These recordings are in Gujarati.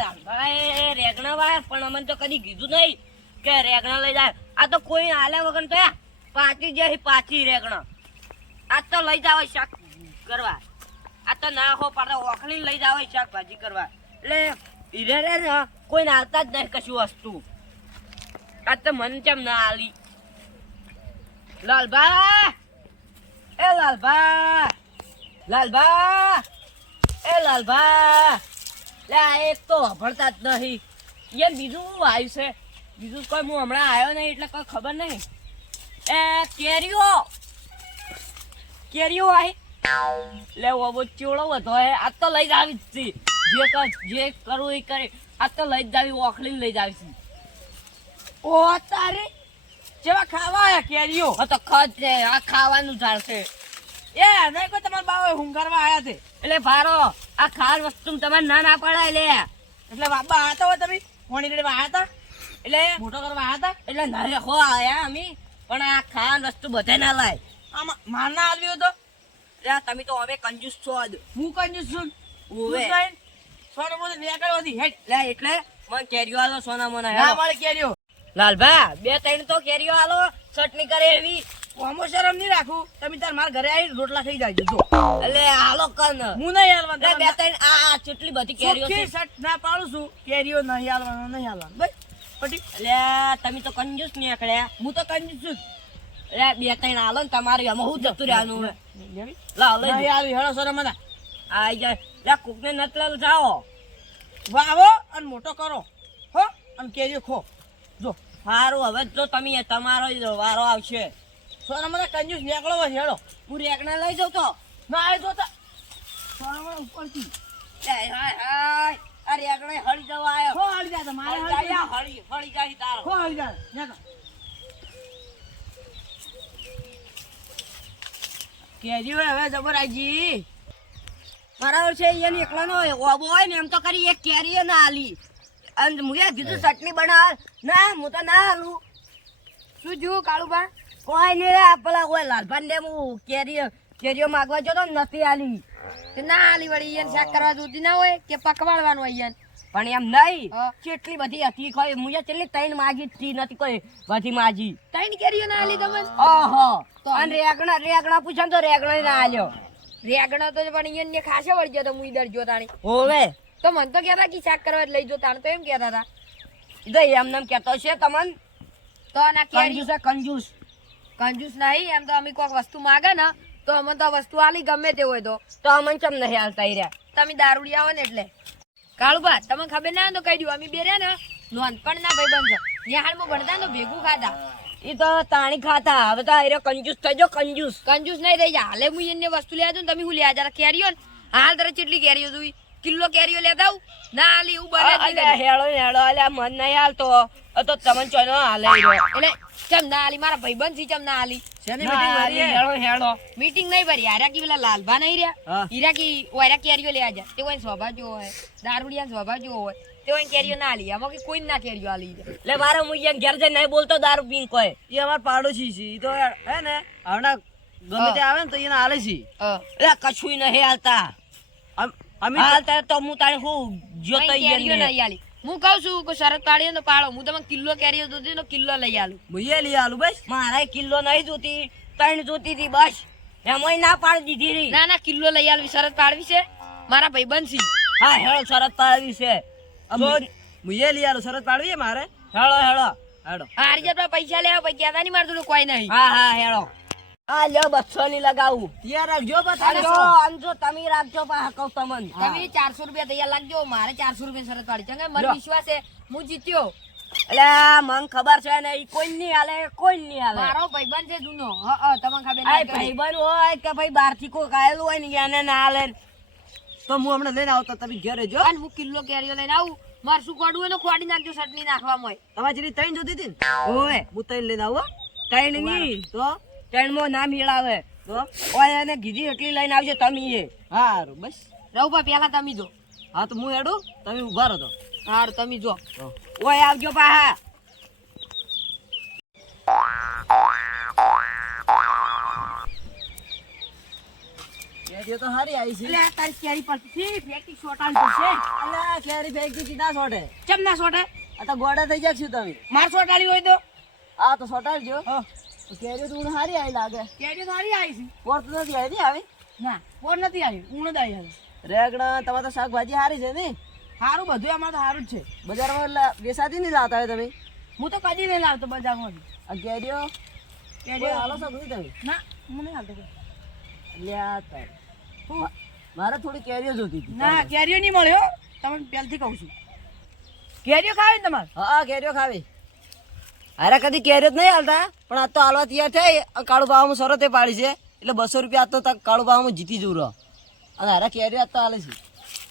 રામભાઈ રેગણા વાય પણ અમને તો કદી કીધું નહીં કે રેગણા લઈ જાય. આ તો કોઈ હાલ્યા વગર તો પાછી જાય પાછી રેગણા. આ તો લઈ જાવ શાક કરવા. આ તો ના હો પાડે ઓખલી લઈ જાવ શાકભાજી કરવા. એટલે હીરે રે ને કોઈ આવતા જ નહીં કશું વસ્તુ. આ તો મન કેમ ના આલી. લાલભા એ લાલભા લાલભા એ લાલભા લે એક તો ભણતા જ નહીં યાર. બીજું આવ્યું છે બીજું કોઈ હું હમણાં આવ્યો નહીં એટલે કોઈ ખબર નહીં. એ કેરીઓ કેરીઓ આવી લે બહુ ચીવડો બધો હે. આ તો લઈ જ આવી જ જે કરવું એ કરે. આ તો લઈ જ આવી ઓખલી લઈ જ આવી છે. ઓ તારે જેવા ખાવા આયા કેરીઓ તો ખત છે. આ ખાવાનું ઝાડ છે. એ નહીં કોઈ તમારા બાવા હુંગારવા આયા છે એટલે ભારો આ ખાર વસ્તુ તમારે ના પડાય લે. એટલે બાબા આતા હોય તમે કોણી રેડી આયા હતા એટલે મોટો કરવા આયા હતા એટલે ના હો આયા અમે. પણ આ ખાન વસ્તુ બધે ના લાય. આમાં માર ના આવ્યો તો તમે તો હવે કંજૂસ છો. હું કંજૂસ છું ઓવે સોના મોને નીકળ્યો હતી હેટ લે. એટલે મને કેરીઓ આલો સોના મોના ના મળે કેરીઓ. લાલભા બે ત્રણ તો કેરીઓ આલો ચટણી કરે એવી. કોમો શરમ નહીં રાખું. તમે તાર મારા ઘરે આવી રોટલા ખાઈ જાય જો. એટલે હાલો કન હું નહીં હાલવાનું. બે ત્રણ આ કેટલી બધી કેરીઓ છે. સટ ના પાડું છું કેરીઓ નહીં હાલવાનું નહીં હાલવાનું બસ પટી. એટલે તમે તો કંજૂસ નીકળ્યા. હું તો કંજૂસ છું. એટલે બે ત્રણ હાલો ને તમારી આમાં હું જતું રહેવાનું હવે. લાવ લઈ આવી હેડો શરમ મને આઈ જાય. લે કુકને નતલ જાઓ વાવો અને મોટો કરો હો અને કેરીઓ ખો જો. સારું હવે જો તમે તમારો વારો આવશે. સોના મને કંજૂસ નીકળો હોય હેડો. હું રેગણા લઈ જાઉં તો ના આવી જોતા સોના ઉપરથી હાય હાય આ રેગણા હળી જવા આવ્યો. હો હળી જાય મારે હળી જાય તારો હો હળી જાય નેકા કેજી હવે જબરાજી બરાબર છે. અહીંયા એકલાનો ઓબો હોય ને એમ તો કરી એક કેરી ના આલી. અને મુએ કીધું ચટણી બનાવ ના હું તો ના આલું. શું જોયું કાળુબા કોઈ નહીં પેલા કોઈ લાલભાન ને હું કેરીઓ માગવા જતો નથી આલી. ના આલી વળી ઈયન શાક કરવા જોતી ના હોય કે પકવાડવાનું ઈયન. પણ એમ નહીં કેટલી બધી હતી કોઈ મુએ કેટલી ત્રણ માગી હતી નથી કોઈ બધી માજી. ત્રણ કેરીઓ ના આલી તમને. ઓહો અને રેગણા પૂછે તો રેગણા ના આલ્યો. રેગણો તો પણ ઈયન ને ખાસે વળી ગયો તો હું ઈધર જો તાણી હોવે તો મન તો કહેતા કે શાક કરવા લઈ જો તાણ તો એમ કહેતા હતા. એમને કેતો છે તમને તો ના કેરી કંજૂસ કંજૂસ નહીં. એમ તો અમે કોઈક વસ્તુ માગે ને તો અમે તો વસ્તુ આલી ગમે તે હોય તો અમને કેમ નહીં હાલતા રહ્યા. તમે દારૂડી આવો ને એટલે કાળુબા તમને ખબર ના તો કહી દઉં. અમે બે રહ્યા ને નોનપણ ના ભાઈ બંધ નિહાળમાં ભણતા ને ભેગું ખાતા. એ તો તાણી ખાતા. હવે તો આર્યો કંજૂસ થઈ જો. કંજૂસ નહીં રહી જા. હાલે હું એને વસ્તુ લેવા દઉં તમે હું લેવા જરા કેરીઓ ને હાલ તરત કેટલી કેરીઓ જોઈ કિલો કેરીઓ લેતા આવું ના હાલી એવું બને હેડો અલ્યા મન નહીં હાલતો તો તમને ચોનો હાલે એટલે ચમ ના હાલી મારા ભાઈબંધ થી ચમ ના હાલી હેડો મીટિંગ નહીં ભરી હારા કી પેલા લાલભા નહીં રહ્યા હીરા કી ઓયરા કેરીઓ લેવા જાય તે કોઈ સ્વભાવ જેવો હોય દારૂડિયા સ્વભાવ જેવો હોય તે કોઈ કેરીઓ ના હાલી આમાં કોઈ ના કેરીઓ હાલી એટલે મારે હું ઘેર જઈને નહીં બોલતો દારૂ પીન કોઈ. એ અમાર પાડોશી છે. તો હે ને હમણાં ગમે તે આવે ને તો એને હાલે છે. એટલે કશું નહીં હાલતા હાલતા તો હું તારે હું જોતો કેરીઓ નહીં હાલી. હું કઉ છું કે શરત પાડીએ તો પાડો. હું તમને કિલો કેરીઓ જોતી તો કિલો લઈ આલું. લઈ આલું બસ. મારે કિલો નહીં જોતી 3 જોતી હતી બસ. એમાં ના પાડી દીધી. ના કિલો લઈ આલવી શરત પાડવી છે મારા ભાઈબંધ છે. હા હેડો શરત પાડવી છે. લઈ આલું શરત પાડવી મારે. હેડો હારી જતા પૈસા લેવા પછી કહેતા નહીં મારે કોઈ નહીં. હા હેડો આ લ્યો 200 ની લગાવું. તૈયાર રાખજો અંજો તમે રાખજો પા કહું તમને. તમે 400 રૂપિયા તૈયાર લાગજો. મારે 400 રૂપિયા શરત પાડી ચંગે મને વિશ્વાસ છે હું જીત્યો. એટલે મને ખબર છે ને ઈ કોઈ નહીં હાલે. મારો ભાઈબંધ છે જૂનો. તમને ખબર આ ભાઈબંધ હોય કે ભાઈ બહાર થી કોઈ આયેલું હોય ને એને ના હાલે તો હું હમણાં લઈને આવતો તમે ઘેર રહેજો. અને હું કિલો કેરીઓ લઈને આવું. મારે શું કાઢવું એને ખોડી નાખજો ચટણી નાખવામાં. તમારી જેટલી 3 જોતી હતી ને ઓય હું 3 લઈને આવું. 3 ની તો 3 માં ના મેળાવે તો ઓય એને કીધી એટલી લઈને આવજો તમે. એ સારું બસ રઉપા પેલા તમે જો. હા તો હું હેડું તમે ઉભા રહો તો. સારું તમે જો. ઓય આવજો પાહા. કેરીઓ તો સારી આવી છે. એટલે આ તારી કેરી પરથી ફેંકી સોટાડી પડશે. અલા, કેરી ફેંકી હતી ના છોટે. ચમ ના સોટે? આ તો ગોડા થઈ ગયા છો તમે. માર સોટાડી હોય તો હા તો સોટાડજો. તો કેરીઓ તો મને સારી આવી લાગે. કેરી સારી આવી છે. પોર તો નથી આવી ને આવી. ના પોર નથી આવી, ઊણ જ આવી હવે. રેગણા તમારે તો શાકભાજી સારી છે ને. સારું બધું અમારે તો સારું જ છે. બજારમાં બેસાતી નહીં લાવતા હોય તમે. હું તો કદી નહીં લાવતો બજારમાંથી. આ કેરીઓ કેરીઓ હાલો છો નહીં તમે. ના હું નહીં હાલતો કોઈ. એટલે આ તાર. મારે થોડી કેરીઓ જોતી હતી. ના કેરીઓ નહીં મળે હો, તમને પહેલથી કહું છું. કેરીઓ ખાવી ને તમારે? હા કેરીઓ ખાવી. અરે કદી કેરીઓ જ નહીં હાલતા પણ આ તો હાલવા તૈયાર થઈ. કાળુ ભાવમાં શરતે પાડી છે એટલે 200 રૂપિયા તો કાળુ ભાવમાં જીતી જવું રહો. અને અરે કેરીઓ આજ તો હાલે છે.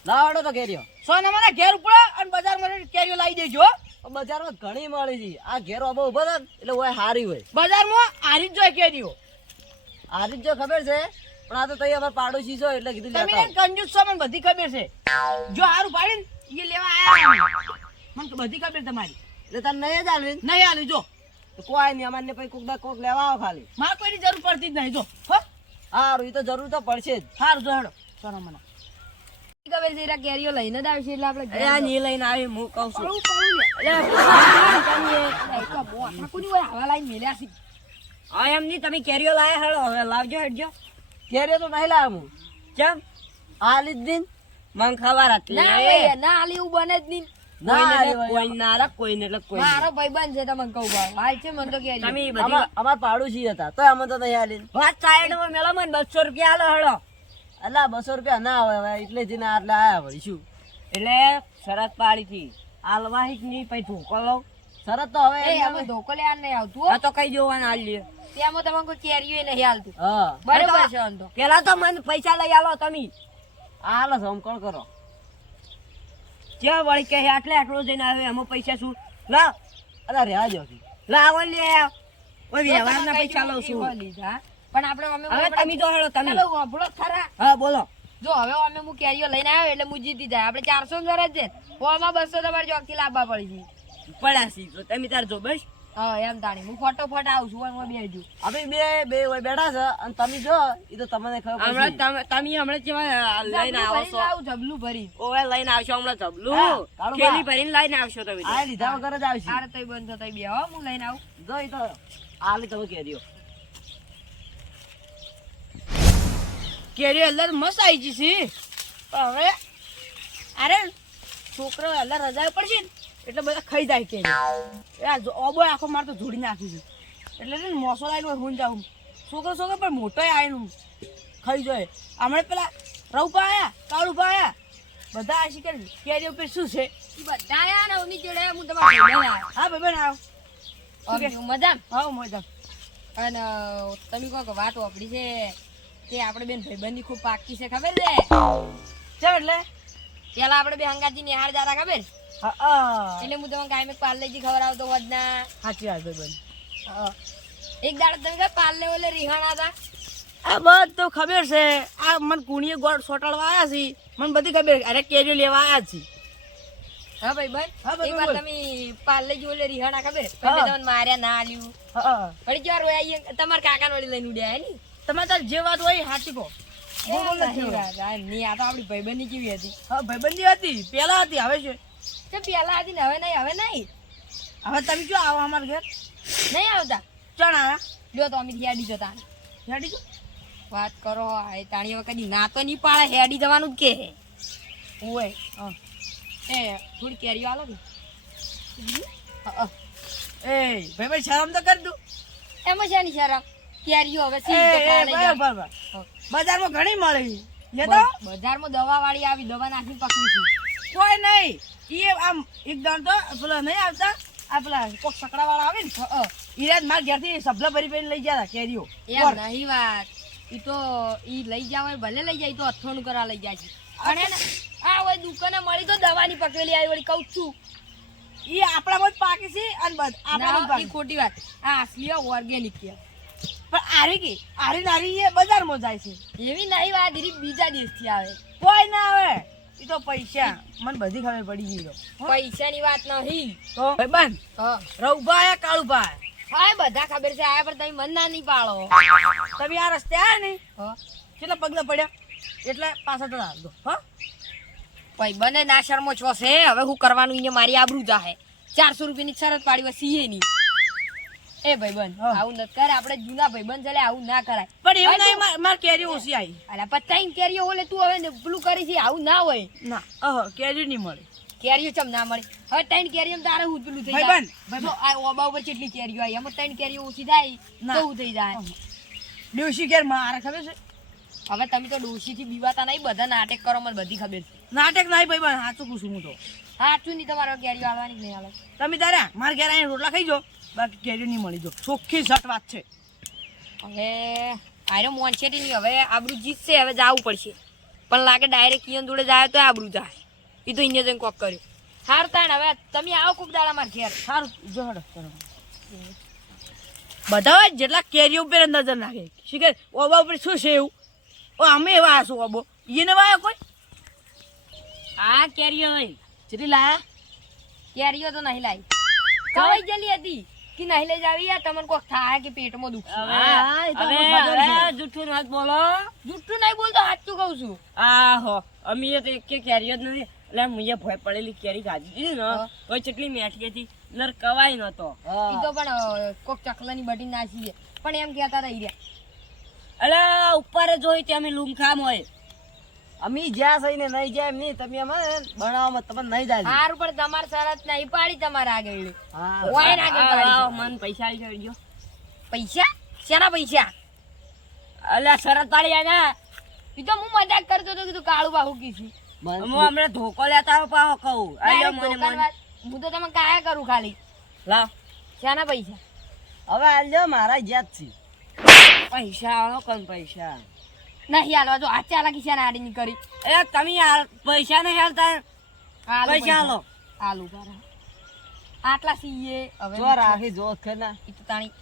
લાવડો તો કેરીઓ. સો ને મારા ઘેર ઉપર અને બજારમાં કેરીઓ લાવી દેજો. બજારમાં ઘણી મળી છે. આ ઘેરો આબો ઉભો થાય એટલે હોય હારી હોય. બજારમાં આરી જ જોઈએ કેરીઓ. હારી જ જો ખબર છે પણ આ તો તઈ અમાર પાડોશી છો એટલે કીધું તમે લેતા આવો. કંજૂસ છો મને બધી ખબર છે. જો હારું પાડીને એ લેવા આયા મને તો બધી ખબર તમારી. એટલે તને નહીં જ હાલવી ને? નહીં હાલી જો તો કોઈ નહીં અમારને પછી કોક ના કોક લેવા આવો ખાલી. મારે કોઈની જરૂર પડતી જ નહીં જો. હો હારું એ તો જરૂર તો પડશે જ. સારું જો હેડો સોના મને ખબર છે કેરીઓ લઈને જ આવશે એટલે આપણે એ આ ની લઈને આવી હું કહું છું. હા એમ નહીં તમે કેરીઓ લાયા હેડો હવે લાવજો હેડજો. કેરીઓ તો નહીં લાવ હું. કેમ? હાલી જ દીન. મને ખબર હતી. ના ભાઈ, ના હાલી એવું બને જ નહીં. ના હાલી હોય. કોઈ ના રે, કોઈને એટલે કોઈ મારો ભાઈબંધ છે તમને કહું ભાઈ. હાલ છે મને તો કેરીઓ. તમે બધી અમાર પાડોશી હતા તો અમે તો નહીં હાલી. વાત સાઈડમાં મેલો મને 200 રૂપિયા હાલો હેડો. અલા 200 રૂપિયા ના આવે હવે એટલે જ ના આટલા આયા વળી શું. એટલે શરત પાડી હતી આલવાહિક ની પછી ધોકો લઉં. શરત તો હવે એ અમે ધોકો લેવા નહીં આવતું હો. આ તો કઈ જોવાનું હાલ લે. ત્યાંમાં તમને કોઈ કેરીઓ નહીં હાલતું. હા બરોબર છે આમ તો. પેલા તો મને પૈસા લઈ આલો તમે. હાલો સમકણ કરો. ક્યાં વળી કહે આટલો જઈને આવ્યો એમાં પૈસા શું લાવ. અલા રહ્યા જો. લાવો લે ઓય વ્યવહારના પૈસા લઉં છું. એવા લીધા. પણ આપણે અમે હવે તમે જો હેડો તમે. ચાલો વાપરો ખરા. હા બોલો. જો હવે અમે હું કેરીઓ લઈને આવ્યો એટલે હું જીતી જાય. આપણે 400 ઘરે જ છે. ઓમાં 200 તમારે ચોકથી લાવવા પડી છે. પડાશી તો તમે તાર જો બસ. હા એમ તાણી હું ફટોફટ આવું છું એમાં બેસજો. અમે બે હોય બેઠા છે અને તમે જો એ તો તમને ખબર હમણાં પડશે. તમે હમણાં કેવા લઈને આવો છો. જબલું ભરી. ઓવે લઈને આવશો હમણાં જબલું. હા, કાળું થેલી બા. ભરીને લઈને આવશો તમે તો. આ લીધા વગર જ આવશે. આરે તઈ બંધ થતા બે હો હું લઈને આવું. જો એ તો હાલી તમે કેરીઓ. કેરીઓ એટલે મસ્ત આવી ગઈ છે. પણ હવે અરે છોકરો એટલે રજા પડશે ને એટલે બધા ખાઈ જાય કેરી. એ આ ઓબો આખો માર તો જોડી નાખી છે. એટલે છે ને મોસો લાવીને હું જાઉં. છોકરો પણ મોટો આવીને ખાઈ જાય. હમણાં પેલા રવપા આયા, કાળુપા આયા, બધા આ શીખે કેરીઓ પર શું છે બધા આયા ને ઉની જોડે હું તમારા હા ભાઈ આવ મજા હા મજા. અને તમે કહો વાત વાપરી છે કે આપણે બેન ભાઈબંધી ખૂબ પાકી છે ખબર છે ચમ એટલે પેલા આપણે બે હંગાજી નિહાળ જાતા ખબર એટલે હું તમને કાયમે પાર્લેજી ખબર આવતો વધના સાચી વાત ભાઈબંધ. એક દાડો તમે પાર્લે ઓલે રિહાણા હતા આ બધું ખબર છે. આ મને કુણીએ ગોળ સોટાડવા આવ્યા છે મને બધી ખબર. અરે કેરીઓ લેવા આવ્યા છે. હા ભાઈ બન એક વાર તમે પાર્લેજી ઓલે રિહાણા ખબર એટલે તમને માર્યા ના આલ્યું વળી ચાર હોય તમારા કાકાને વળી લઈને ઉડ્યા ની તમે તાર જે વાત હોય સાચી કહો. નહીં આ તો આપણી ભાઈબંધી કેવી હતી? હા ભાઈબંધી હતી પેલા હતી હવે છે પેલા હતી ને હવે નહીં. હવે નહીં હવે તમે શું આવો અમારા ઘર નહીં આવતા ચણ આવ્યા જો તો અમે હેડી જતા હેડી જો વાત કરો તાણી હવે કદી ના તો નહીં પાડે હેડી જવાનું જ કે હોય એ થોડી કેરીઓ આલો કે એ ભાઈ શરમ તો કરી દઉં એમાં છે ની શરમ કેરીઓ હવે બજારમાં ઘણી મળે બજારમાં દવા વાળી આવી દવા નાખી પકડી છે કોઈ નહીં એ આમ એકદમ તો પેલા નહીં આવતા આ પેલા કોક સકડા વાળા આવે ને ઈરાજ માર ઘેરથી સબલા ભરી ભરી લઈ ગયા કેરીઓ એમ નહીં વાત ઈ તો ઈ લઈ જાવ ભલે લઈ જાય તો અથોણું કરા લઈ જાય છે અને આ હોય દુકાને મળી તો દવાની પકવેલી આવી વળી કહું છું ઈ આપણામાં જ પાકે છે અને બસ આપણામાં ખોટી વાત આ અસલી ઓર્ગેનિક કે પણ આરી કે આરી નારી એ બજારમાં જાય છે એવી નહીં વાત ઈ બીજા દેશથી આવે કોઈ ના આવે ઈ તો પૈસા મને બધી ખબર પડી ગઈ તો પૈસાની વાત નહીં તો ભાઈબંધ રવભા આયા કાળુભા હા બધા ખબર છે આયા પણ તમે મન ના નહીં પાડો તમે આ રસ્તે આયા ને કેટલા પગલા પડ્યા એટલે પાછા તો હાલ દો હા. ભાઈ બને ના શર્મો છો છે હવે હું કરવાનું અહીંયા મારી આબરૂ જાહે 400 રૂપિયાની શરત પાડી હોય સીએ ની એ ભાઈબંધ હા. આવું ન કરે આપણે જૂના ભાઈબંધ ચાલે આવું ના કરાય પણ એવું નહીં માર કેરીઓ ઓછી આવી. અલા પચાઈ કેરીઓ ઓલે તું હવે ને પેલું કરી છે આવું ના હોય ના કેરી નહીં મળે. કેરીઓ ચમ ના મળે હવે 3 કેરીઓ તારે હું પેલું થઈ જાય ભાઈબંધ જો આ ઓબા ઉપર કેટલી કેરીઓ આવી એમાં 3 કેરીઓ ઓછી થાય ના. તો હું થઈ જાય દેવશી કેર મારે ખબર છે હવે તમે તો ડોશી થી બીવાતા નહીં બધા નાટક કરો મને બધી ખબર છે નાટક નહીં ભાઈબંધ સાચું કહું છું હું તો. સાચું નહીં તમારે કેરીઓ આવવાની જ નહીં આવે તમે તારે મારા ઘેર આવીને રોટલા ખાઈ જાઓ બાકી કેરીઓ નહીં મળી જો ચોખ્ખી સટ વાત છે. હવે આયરો મોનસેટી નહીં હવે આબરૂ જીતશે હવે જવું પડશે પણ લાગે ડાયરેક્ટ ઈયન જોડે જાય તો આબરૂ જાય એ તો અહીંયા જઈને કોક કર્યું હાર તાણ હવે તમે આવો કોક દાડા માર ઘેર સારું જો હડો ચલો. બધા હોય જેટલા કેરીઓ ઉપર નજર નાખે શીખે ઓબા ઉપર શું છે એવું અમે એવા હશું ઓબો એને વાયો કોઈ આ કેરીઓ હોય જેટલી લાયા કેરીઓ તો નહીં લાવી કવાઈ જલી હતી કે નહીં લઈ જાવી યાર તમને કોક થાય કે પેટમાં દુખ હા, એ તો હવે અમને ખબર છે. હવે જૂઠું ના બોલો. જુઠ્ઠું નહીં બોલતો સાચું કહું છું આહો અમે તો એક કેરીઓ જ નથી એટલે મુએ ભોય પડેલી કેરી ખાધી હતી ને હા. તો કેટલી મેઠી હતી નર કવાય નતો. એ તો પણ કોક ચકલાની બટી નાસી છે પણ એમ કહેતા રહી રહ્યા એટલે ઉપર જોઈ તે અમે લૂમખામ હોય અમે જ્યાં થઈને નહીં જાય એમ નહીં તમે અમે બનાવવામાં તમને નહીં જાય હારું પણ તમારે શરત નહીં પાડી તમારે આગળ હા ઓય ના આગળ પાડી છે. મન પૈસા આવી ગયો પૈસા શેના પૈસા એટલે શરત પાડી આના એ તો હું મજાક કરતો હતો કીધું કાળું બાહુ કીધી હું હમણાં ધોકો લેતા આવો પાહો કહું આલ્યો મને મન. હું તો તમે કાયા કરું ખાલી લાવ શેના પૈસા હવે આલ્યો મારા જ્યાદ છે પૈસા આવો કમ પૈસા નહીં હાલવા જો આ ચાલાકી શેના આડી ની કરી એ તમે પૈસા નહીં હાલતા પૈસા હાલો આલુ કરા આટલા સીએ હવે જો રાખી જો ખના એ તો તાણી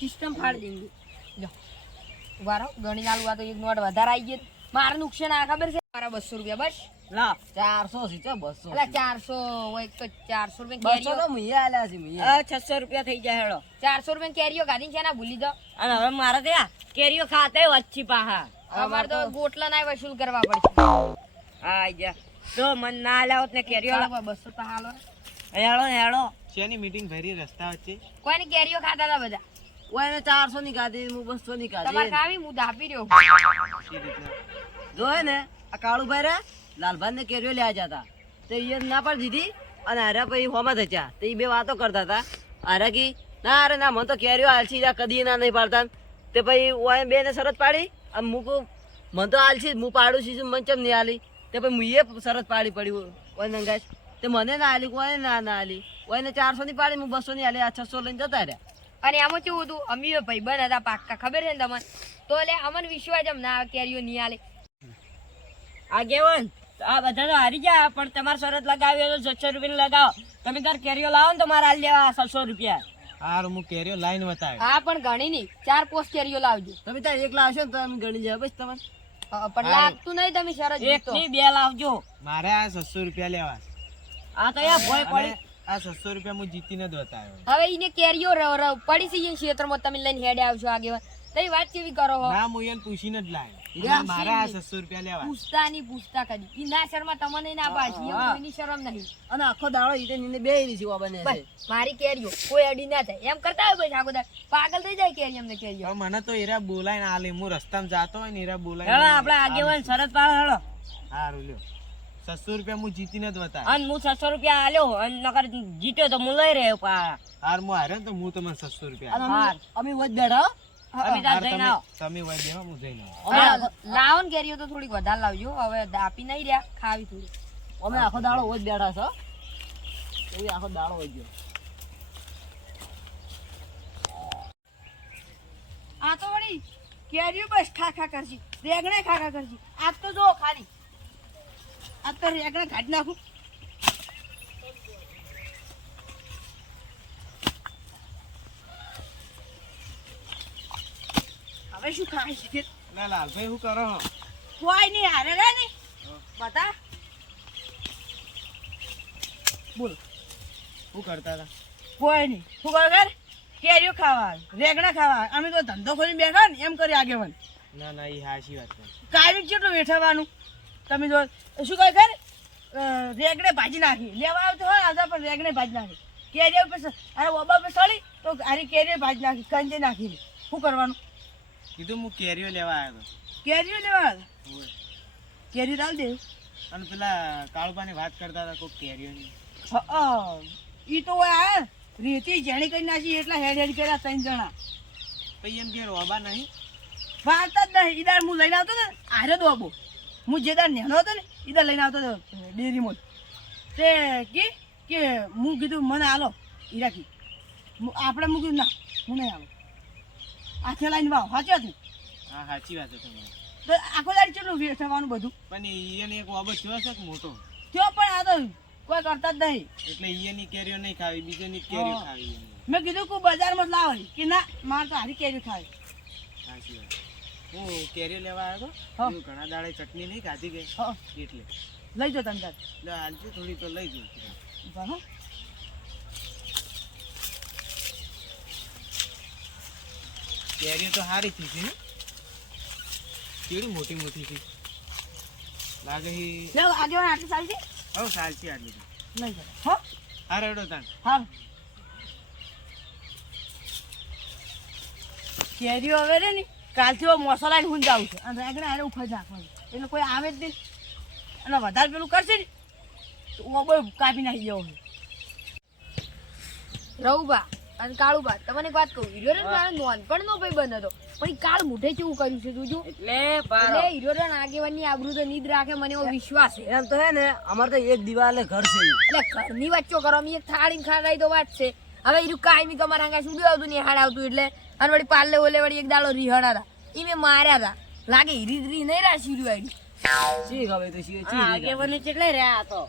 સિસ્ટમ ફાડી દેંગે જો ઉભા રહો ગણી આલુ આ તો એક નોટ વધારે આવી ગઈ મારે નુકસાન આ ખબર છે મારા 200 રૂપિયા બસ લાવ 400 છે 200 એટલે 400 હોય તો 400 રૂપિયા 200 કેરીઓ તો મુઈએ આલ્યા છે મુઈએ 600 રૂપિયા થઈ જાય હેડો 400 રૂપિયા કેરીઓ કાઢીને છે ના ભૂલી દો અને હવે મારે ત્યાં કેરીઓ ખાતે વચ્ચી પાહા અમારે તો ગોટલા ના વસૂલ કરવા પડશે હા જા તો મન ના લાવત ને કેરીઓ લાવ 200 તો હાલો હેડો હેડો શેની મીટિંગ ભરી રસ્તા વચ્ચે કોઈની કેરીઓ ખાતા હતા બધા ઓય 400 ની કાઢી હું 200 ની તમારે કાઢી ખાવી હું દાપી રહ્યો શી રીતના જો હે ને આ કાળુભાઈ રે લાલભાઈ ને કેરીઓ લેવા જતા તો એ ના પાડી દીધી અને હારા પછી હોમાં થયા તો એ બે વાતો કરતા હતા હારા કી ના અરે ના મને તો કેરીઓ આલસી જા કદી ના નહીં પાડતા તે પછી ઓય બે ને શરત પાડી અને મૂકું મને તો આલસી હું પાડું છું મને ચમ નહીં આલી તે પછી મુએ શરત પાડી પડી ઓય નંગાશ તે મને ના આલી કોઈ ના આલી ઓય ને 400 ની પાડી હું 200 ની આલી આ 600 લઈને જતા રહ્યા અને આમાં કેવું હતું અમે ભાઈબંધ હતા પાક્કા ખબર છે ને તમને તો એટલે અમને વિશ્વાસ એમ ના કેરીઓ નહીં આલે આગેવન આ બધા તો હારી ગયા પણ તમારે શરત લગાવી હોય તો 600 રૂપિયા લગાવો તમે તાર કેરીઓ લાવો ને તો મારે હાલ લેવા 600 રૂપિયા હારું હું કેરીઓ લાઈન બતાવ્યો હા પણ ઘણી નહીં 4 પોસ્ટ કેરીઓ લાવજો તમે ત્યાં એક લાવશો ને તો તમે ગણી જાય બસ તમારે પણ લાગતું નહીં તમે શરત એક જીતો ની 2 લાવજો મારે આ 600 રૂપિયા લેવા છે. આ તો યાર ભોય પડી અને આ 600 રૂપિયા હું જીતીને જ બતાવ્યો હવે એને કેરીઓ પડી છે એ ક્ષેત્રમાં તમે લઈને હેડે આવશો આગેવાન તઈ વાત કેવી કરો હો ના હું એને પૂછીને જ લાવ્યો યા, અને મારે આ 600 રૂપિયા લેવા છે. પૂછતા નહીં પૂછતા કદી ઈ ના શર્મા તમને ના પાછી એમ કોઈની શરમ નહીં અને આખો દાડો ઈને નીને બે રહી છે બને છે બસ મારી કેરીઓ કોઈ અડી ના થાય એમ કરતા હોય પછી આખો દાડો પાગલ થઈ જાય કેરી અમને કેરીઓ પણ મને તો એરા બોલાઈને આલે હું રસ્તામાં જાતો હોય ને એરા હેડો બોલાઈને આપણે આગેવાન શરત પાડો હેડો હારું લ્યો 600 રૂપિયા હું જીતીને જ બતાવ્યો અને હું 600 રૂપિયા આલ્યો અને નકર જીત્યો તો હું લઈ રહ્યો પા હાર હું હાર્યો ને તો હું તમને 600 રૂપિયા અને અમે વચ બેઠા અમે તાર હાર જઈને તમે આવો તમે હોય દેવા હું જઈને આવું. અમે લાવો ને કેરીઓ તો થોડીક વધારે લાવજો હવે દાપી નહીં રહ્યા ખાવી થોડી અમે આખો દાડો વચ બેઠા છો એ આખો દાડો વચ ગયો આ તો વળી કેરીઓ બસ ખા ખા કરજી રેગણે ખા ખા કરજી આજ તો જો ખાલી આજ તો રેગણે કાઢી નાખું હવે શું ખાય છે લા લાલભાઈ શું કરો હો? કોઈ નહીં હારે રે ને બતા બોલ શું કરતા હતા કોઈ નહીં શું કરો ઘર કેરીઓ ખાવા રેગણા ખાવા અમે તો ધંધો ખોલીને બેઠા ને એમ કરી આગેવાન ના ના એ હાચી વાત છે. કાયરું કેટલું વેઠવાનું તમે જો શું કહે ખર રેગડે ભાજી નાખી લેવા આવતો હોય આધા પણ રેગડે ભાજી નાખી કેરીઓ પર અરે ઓબા પર સળી તો આરી કેરીઓ ભાજી નાખી કંજે નાખી શું કરવાનું કીધું હું કેરીઓ લેવા આવ્યો કેરીઓ લેવા હતો. ઓય. કેરી લાલ દે અને પેલા કાળુબાની વાત કરતા હતા કોઈ કેરીઓની. ઈ તો હોય આ રેતી જેણી કરી નાખી એટલા હેડ હેડ કર્યા 3 જણા પછી એમ કે રોબા નહીં. વાંચતા જ નહીં ઈદાર હું લઈને આવતો ને આરે દોબો હું જે દાર નેનો હતો ને ઈદાર લઈને આવતો હતો ડેરીમાં તે કે હું કીધું મને હાલો ઈરાકી આપણે હું કીધું ના હું નહીં આવું આખે લાઈને વાવ સાચી હતી હા સાચી વાત છે તમારી. તો આખો દાડી કેટલું વેઠવાનું બધું પણ એને એક ઓબો થયો છે કે મોટો થયો પણ આ તો કોઈ કરતા જ નહીં એટલે ઈયની કેરીઓ નહીં ખાવી બીજાની જ કેરીઓ ખાવી એને. મેં કીધું કે બજારમાં જ લાવવાની કે ના મારે તો હારી કેરી ખાવી સાચી વાત. હું કેરીઓ લેવા આવ્યો હા. હતો ઘણા દાડે ચટણી નહીં ખાધી ગઈ હા એટલે લઈ જાઓ તમે તાર એટલે હાલથી થોડી તો લઈ જઉં. બરાબર કેરીઓ તો સારી થઈ છે ને કેવી મોટી મોટી છે લાગે છે. લેવો આગેવાન આટલી સારી છે હવે ચાલશે આટલી તો. લઈ જાઓ હો હા રેડો તાણ. હા કેરીઓ હવે રે ને કાલથી મસાલા હું જાઉં છું અને આગળ આરે ઉખાઈ નાખવાનું એટલે કોઈ આવે જ નહીં અને વધારે પેલું કરશે ને તો હું બહુ કાપી નાખી જવો રઘુબા અને કાળુબા તમને એક વાત કહું હીરો મારો નોનપણનો ભાઈબંધ હતો પણ ઈ કાળ મુઠે કેવું કર્યું છે જોજો એટલે બારો એટલે હીરો આગેવાનની આબરૂ તો નીદ રાખે મને એવો વિશ્વાસ છે એમ તો હે ને અમારે તો એક દિવાલે ઘર છે એટલે ઘરની વચ્ચો કરો અમે એક થાળી ખાડાઈ તો વાત છે હવે એનું કાયમી કમાર હાંગા સુડ્યું આવતું ને હાડ આવતું એટલે અને વળી પાલે ઓલે વળી એક દાડો રીહડા હતા ઈ મેં માર્યા હતા લાગે હીરી નહીં રાશી રહ્યું ચી ખબર તો ચી ચી આગેવાને કેટલે રહ્યા હતો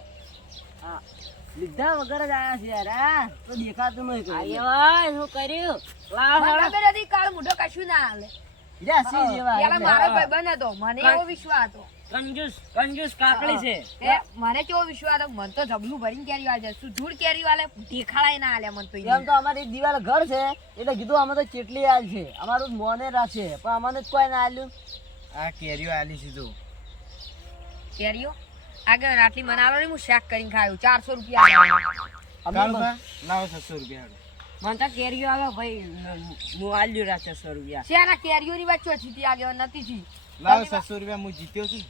લીધા વગર જ આયા છે યાર આ તો દેખાતું નહીં કોઈ આગેવાન શું કર્યું લાવ હળો. નથી કાળ મુઠો કશું ના હાલે જા સી જેવા પેલા મારો ભાઈબંધ હતો મને એવો વિશ્વાસ હતો કંજૂસ કાકડી છે એ મને કેવો વિશ્વાસ હતો મને તો જબલું ભરીને કેરી વાલે શું ધૂળ કેરી વાલે દેખાડાય ના હાલે મને તો એમ તો અમારી એક દિવાલ ઘર છે એટલે કીધું અમે તો ચેટલી આલ છે અમારું મોને રાખશે પણ અમને જ કોઈ ના આલ્યું આ કેરીઓ આલી સીધું. કેરીઓ આગળ આટલી મને આલો ને હું શાક કરીને ખાયું 400 રૂપિયા અમે કાળુબા લાવો 600 રૂપિયા હાલો. મને તો કેરીઓ આવે ભાઈ હું આલ્યું રાખે 100 રૂપિયા શેના કેરીઓની વચ્ચે હતી આગળ નથી થી લાવો 600 રૂપિયા હું જીત્યો છું.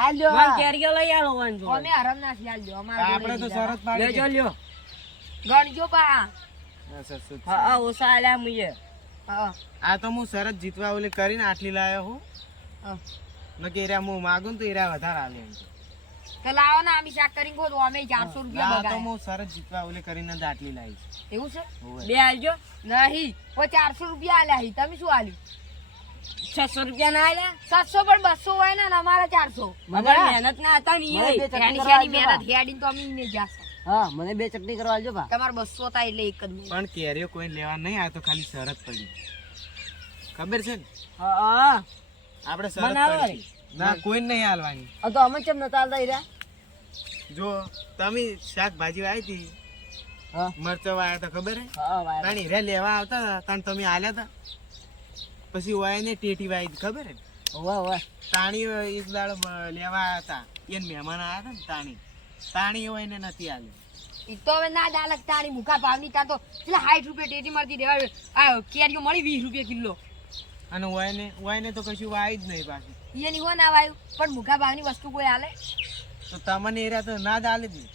આલ્યો મને કેરીઓ લઈ આલો વાન જો અમે હરમ ના આલ દો આપણે તો શરત પાડી લેજો છે. લ્યો ગણજો પા હા, 600 જ છે. હા ઓસા આલ્યા મુયે હા આ તો હું શરત જીતવા ઓલી કરીને આટલી લાયો હું હા. નકે એરા હું માગું ને તો એરા વધારે આલે એમ તો. તો લાવો ને અમે શાક કરીને ખોદો અમે 400 રૂપિયા આ તો બગાડ્યા હું શરત જીતવા ઓલી કરીને જ આટલી લાવી છે. એવું છે હોવે. બે આલજો નહીં ઓ 400 રૂપિયા આલ્યા હી તમે શું આલ્યું 600 રૂપિયા ના આલ્યા 700 પણ 200 હોય ને અમારા 400 મગર મહેનત ના હતા ને મને ઈ બે ચટણી શેની કરવા આલજો મહેનત હેડીને તો અમે ને જાશે હા મને બે ચટણી કરવા આલજો બા તમારે 200 તા એટલે એક જ મળે. પણ કેરીઓ કોઈ લેવા નહીં આ તો ખાલી શરત પડી ખબર છે ને હા આપણે શરત બનાવો. પડી છે. ના કોઈ નહીં હાલવાની. આ તો અમે કેમ નતા આલતા ઈરા જો તમે શાકભાજી વાવી હતી હા મરચો વાયા હતા ખબર હે હા વાય તાણી હીરા લેવા આવતા હતા તાણ તમે આલ્યા હતા પછી વાય ને ટેટી વાવી હતી ખબર હે વાહ વાહ તાણી એક દાડો લેવા આવ્યા હતા એને મહેમાન આવ્યા હતા ને તાણી હોય ને નથી આલ્યું. ઈ તો હવે ના ડાલક તારી મુકા ભાવની તા તો પેલા 60 રૂપિયા ટેટી મળતી દેવા આ કેરીઓ મળી 20 રૂપિયા કિલો અને વાય ને તો કશું વાય જ નહીં પાછું. ઈયની હો ના વાયું પણ મુકા ભાવની વસ્તુ કોઈ હાલે તો તમને એરા તો ના જ આલે જ નહીં.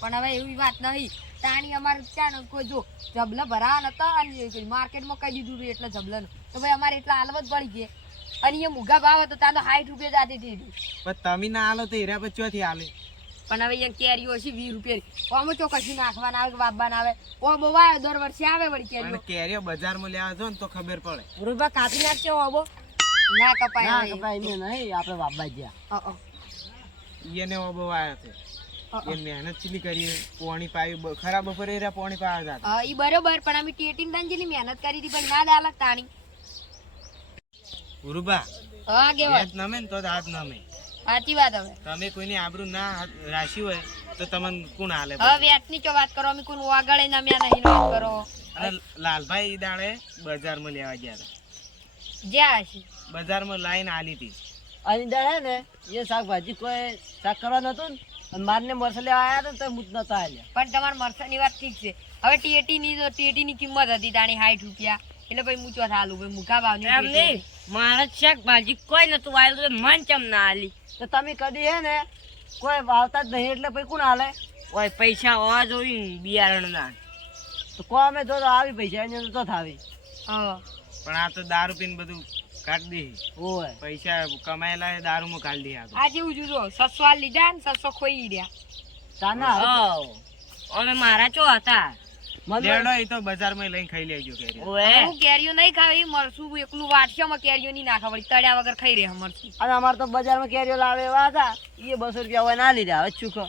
પણ હવે એવી વાત નહીં તાણી અમારે ત્યાં કોઈ જો જબલા ભરા નતા અને માર્કેટમાં કહી દીધું હતું એટલે જબલાનું તો ભાઈ અમારે એટલા હાલત પડી ગઈ અને એ મુગા ભાવ હતો ત્યાં તો 60 રૂપિયા જાતી દીધું પણ તમે ના આલો તો હીરા પછી ચોથી આલે. પણ હવે એ કેરીઓ છે 20 રૂપિયા ઓમ તો કશું નાખવાના આવે કે વાપવાના આવે ઓ બવાય દર વર્ષે આવે વળી અને કેરીઓ કેરીઓ બજારમાં લેવા જો ને તો ખબર પડે. રૂપા કાપી નાખજો આવો ના કપાય ના નહીં. કપાય નહીં આપણે બાબા ગયા એને ઓબો આવ્યો છે એ મહેનત ચીલી કરીએ પોણી પાવી ખરાબ બપોરે એરા પોણી પાવા જતા. ઈ બરોબર પણ અમે ટેટીન દાંજેલી મહેનત કરી હતી પણ ના ડાલક તાણી ગુરુબા હા કેવા વેત નમે ને તો જ હાથ નમે. સાચી વાત હવે તમે કોઈની આબરૂ ના રાશી હોય તો તમને કોણ હાલે હવે વેટની ચો વાત કરો અમે કોઈ વાગળે નમ્યા નહીં વાત કરો અને લાલભાઈ ઈ દાડે બજારમાં લેવા ગયા હતા જ્યાં હશે બજારમાં લાઈન આલી હતી. આની દાળ હે ને એ શાકભાજી કોઈ શાક કરવા નતું ને અને મારને મરસા લેવા આવ્યા હતા ને તો મુજ નતા આવ્યા. પણ તમારા મરસાની વાત ઠીક છે. હવે ટેટીની કિંમત હતી તાણી 60 રૂપિયા એટલે ભાઈ હું ચોથ હાલું ભાઈ મુખા ભાવની એમ નહીં મારે શાકભાજી કોઈ નતું વાયેલું તો મન ચમ ના આલી. તો તમે કદી હે ને કોઈ વાવતા જ નહીં એટલે પછી કોણ હાલે? ઓય પૈસા હોવા જોઈએ ને બિયારણ ના. તો કો અમે જો તો આવી પૈસા એની અંદર તો થાવી. હા પણ આ તો દારૂ પીને બધું કાઢી દે. ઓય પૈસા કમાયેલા એ દારૂમાં કાઢી દે. આ જેવું જુદો 600 લીધા ને 600 ખોઈ રહ્યા. તાના હાવ. અમે મારા ચો હતા. લેડો એ તો બજારમાં લઈને ખાઈ લેજો કેરી. ઓય હું કેરીઓ નહીં ખાવી મરસું એકલું વાટશામાં કેરીઓ નહીં નાખા વળી તળ્યા વગર ખાઈ રહ્યા મરસું. અને અમારે તો બજારમાં કેરીઓ લાવે એવા હતા એ 200 રૂપિયા હોય ના લીધા હવે ચૂકો